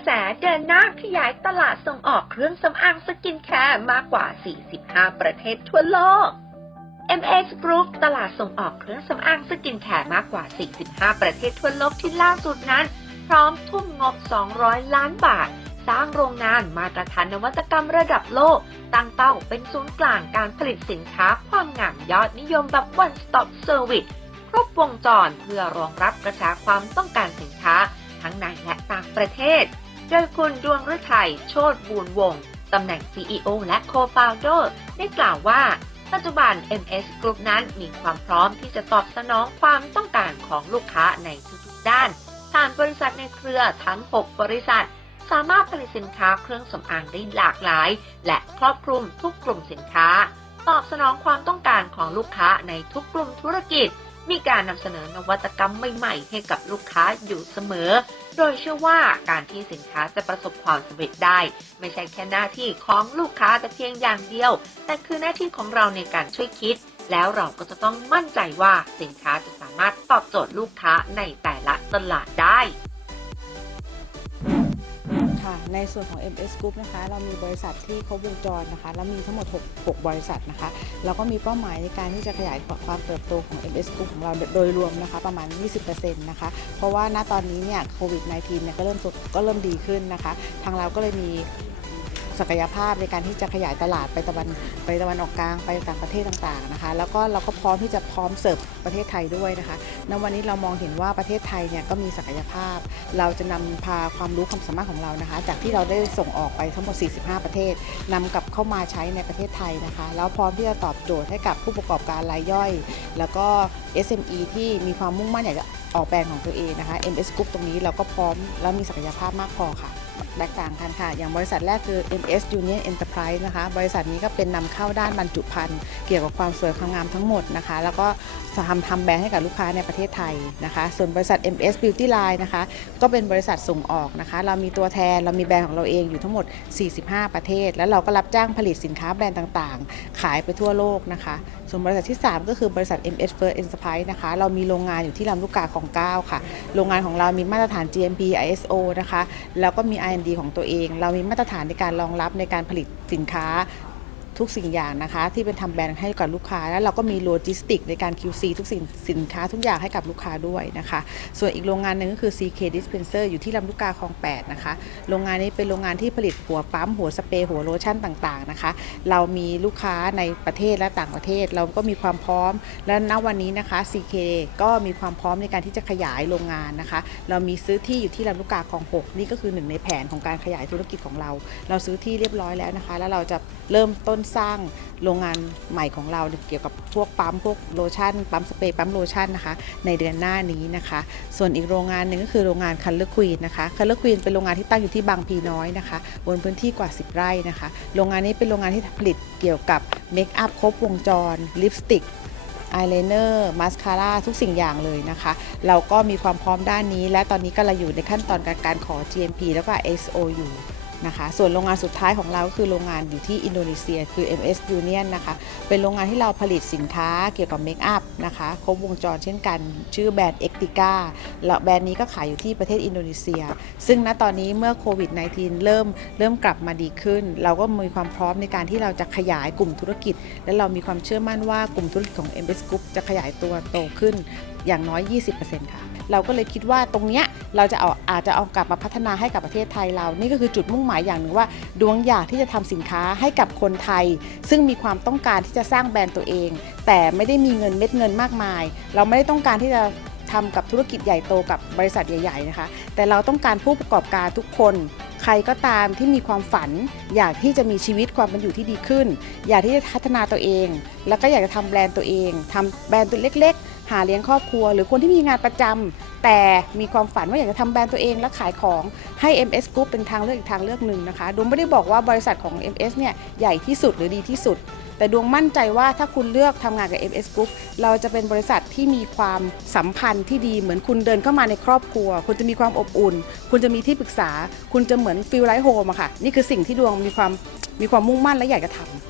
ระแสเดินหน้าขยายตลาดส่งออกเครื่องสำอางสกินแคร์มากกว่า 45 ประเทศทั่วโลก MS Group ตลาดส่งออกเครื่องสำอางสกินแคร์มากกว่า 45 ประเทศทั่วโลกที่ล่าสุดนั้น พร้อมทุ่มงบ 200 ล้านบาท สร้างโรงงานมาตรฐานนวัตกรรมระดับโลก ตั้งเป้าเป็นศูนย์กลางการผลิตสินค้าความงามยอดนิยมแบบ one stop service ครบวงจรเพื่อรองรับกระแสความต้องการสินค้า ทั้งในและต่างประเทศ โดยคุณดวงฤทัยโชตบูรวงศ์ตำแหน่ง CEO และ Co-founder ได้กล่าวว่า ปัจจุบัน MS Group นั้นมีความพร้อมที่จะตอบสนองความต้องการของลูกค้าในทุกๆด้าน ผ่านบริษัทในเครือทั้ง 6 บริษัท สามารถผลิตสินค้าเครื่องสำอางได้หลากหลาย และครอบคลุมทุกกลุ่มสินค้า ตอบสนองความต้องการของลูกค้าในทุกกลุ่มธุรกิจ มีการนำเสนอนวัตกรรมใหม่ๆ ให้กับลูกค้าอยู่เสมอ โดยเชื่อว่าการที่สินค้าจะประสบความสำเร็จได้ ไม่ใช่แค่หน้าที่ของลูกค้าแต่เพียงอย่างเดียว แต่คือหน้าที่ของเราในการช่วยคิด แล้วเราก็จะต้องมั่นใจว่าสินค้าจะสามารถตอบโจทย์ลูกค้าในแต่ละตลาดได้ ค่ะ ในส่วนของ MS Group นะคะ เรามีบริษัทที่ครบวงจรนะคะแล้วมีทั้งหมด 6 6 บริษัทนะคะ เราก็มีเป้าหมายในการที่จะขยายความเติบโตของ MS Group ของเราโดยรวมนะคะ ประมาณ 20%นะคะ เพราะว่าณตอนนี้เนี่ยโควิด -19 เนี่ยก็เริ่มสุดก็เริ่มดีขึ้นนะคะ ทางเราก็เลยมี ศักยภาพในการที่จะขยายตลาดไปตะวันไปตะวันออกกลางไปต่างประเทศต่างๆนะคะ แล้วก็เราก็พร้อมที่จะพร้อมเสิร์ฟประเทศไทยด้วยนะคะณวันนี้เรามองเห็นว่าประเทศไทยเนี่ยก็มีศักยภาพ เราจะนำพาความรู้ความสามารถของเรานะคะ จากที่เราได้ส่งออกไปทั้งหมด 45 ประเทศนำกลับเข้ามาใช้ในประเทศไทยนะคะ แล้วพร้อมที่จะตอบโจทย์ให้กับผู้ประกอบการรายย่อย แล้วก็ SME ที่มีความมุ่งมั่นอยากจะออกแบรนด์ของตัวเองนะคะ MS Group ตรงนี้เราก็พร้อมแล้วมีศักยภาพมากพอค่ะ แตกต่างกันค่ะ อย่างบริษัทแรกคือ MS Union Enterprise นะคะ บริษัทนี้ก็เป็นนำเข้าด้านบรรจุภัณฑ์เกี่ยวกับความสวยความงามทั้งหมดนะคะ แล้วก็ทำทำแบรนด์ให้กับลูกค้าในประเทศไทยนะคะ ส่วนบริษัท MS Beauty Line นะคะ ก็เป็นบริษัทส่งออกนะคะ เรามีตัวแทน เรามีแบรนด์ของเราเองอยู่ทั้งหมด 45 ประเทศ แล้วเราก็รับจ้างผลิตสินค้าแบรนด์ต่างๆ ขายไปทั่วโลกนะคะ ส่วนบริษัทที่ 3 ก็คือบริษัท MS First Enterprise นะคะ เรามีโรงงานอยู่ที่ลำลูกกาของ 9 ค่ะ โรงงานของเรามีมาตรฐาน GMP ISO นะคะ แล้วก็มี R&D ของตัวเอง เรามีมาตรฐานในการรองรับในการผลิตสินค้า ทุกสิ่งอย่างนะคะ ที่เป็นทำแบรนด์ให้กับลูกค้า แล้วเราก็มีโลจิสติกในการ QC ทุกสิ่งสินค้าทุกอย่างให้กับลูกค้าด้วยนะคะ ส่วนอีกโรงงานหนึ่งก็คือ CK Dispenser อยู่ที่ลำลูกกาคลอง8นะคะโรงงานนี้เป็นโรงงานที่ผลิตหัวปั๊มหัวสเปรย์หัวโลชั่นต่างๆนะคะ เรามีลูกค้าในประเทศและต่างประเทศ เราก็มีความพร้อม และณวันนี้นะคะ CK ก็มีความพร้อมในการที่จะขยายโรงงานนะคะ เรามีซื้อที่อยู่ที่ลำลูกกาคลอง 6 นี่ก็คือหนึ่งในแผนของการขยายธุรกิจของเรา เราซื้อที่เรียบร้อยแล้วนะคะ แล้วเราจะเริ่มต้นสร้างโรงงานใหม่ของเราเกี่ยวกับพวกปั๊มพวกโลชั่นปั๊มสเปรย์ปั๊มโลชั่นนะคะในเดือนหน้านี้นะคะ ส่วนอีกโรงงานหนึ่งก็คือโรงงานคัลเลอร์ควีนนะคะคัลเลอร์ควีนเป็นโรงงานที่ตั้งอยู่ที่บางพีน้อยนะคะ บนพื้นที่กว่า 10 ไร่นะคะ โรงงานนี้เป็นโรงงานที่ผลิตเกี่ยวกับเมคอัพครบวงจรลิปสติกอายไลเนอร์มาสคาร่าทุกสิ่งอย่างเลยนะคะ เราก็มีความพร้อมด้านนี้ และตอนนี้ก็เราอยู่ในขั้นตอนการการขอ GMP แล้วก็ ISO อยู่ นะคะส่วนโรงงานสุดท้ายของเราก็คือโรงงานอยู่ที่อินโดนีเซีย คือ MS Union นะคะเป็นโรงงานที่เราผลิตสินค้าเกี่ยวกับเมคอัพนะคะครบวงจรเช่นกัน ชื่อแบรนด์ e c t i c a แล้วแบรนด์นี้ก็ขายอยู่ที่ประเทศอินโดนีเซีย ซึ่งณตอนนี้เมื่อโควิด -19 เริ่มเริ่มกลับมาดีขึ้น เราก็มีความพร้อมในการที่เราจะขยายกลุ่มธุรกิจ และเรามีความเชื่อมั่นว่ากลุ่มธุรกิจของ MS Group จะขยายตัวโตขึ้นอย่างน้อย 20%ค่ะ เราก็เลยคิดว่าตรงเนี้ยเราจะเอาอาจจะเอากลับมาพัฒนาให้กับประเทศไทยเรา นี่ก็คือจุดมุ่งหมายมายอย่างหนึ่งว่า ดวงอยากที่จะทำสินค้าให้กับคนไทย ซึ่งมีความต้องการที่จะสร้างแบรนด์ตัวเอง แต่ไม่ได้มีเงินเม็ดเงินมากมาย เราไม่ได้ต้องการที่จะทำกับธุรกิจใหญ่โตกับบริษัทใหญ่ ๆ นะคะ แต่เราต้องการผู้ประกอบการทุกคน ใครก็ตามที่มีความฝัน อยากที่จะมีชีวิตความเป็นอยู่ที่ดีขึ้น อยากที่จะพัฒนาตัวเอง แล้วก็อยากจะทำแบรนด์ตัวเองทำแบรนด์ตัวเล็ก ๆ หาเลี้ยงครอบครัว หรือคนที่มีงานประจำแต่มีความฝันว่าอยากจะทำแบรนด์ตัวเองและขายของให้ MS Group เป็นทางเลือกอีกทางเลือกหนึ่งนะคะดวงไม่ได้บอกว่าบริษัทของ MS เนี่ยใหญ่ที่สุดหรือดีที่สุด แต่ดวงมั่นใจว่าถ้าคุณเลือกทำงานกับ MS Group เราจะเป็นบริษัทที่มีความสัมพันธ์ที่ดีเหมือนคุณเดินเข้ามาในครอบครัว คุณจะมีความอบอุ่น คุณจะมีที่ปรึกษา คุณจะเหมือนฟิลไลท์โฮมอะค่ะนี่คือสิ่งที่ดวงมีความมีความมุ่งมั่นและอยากจะทำค่ะ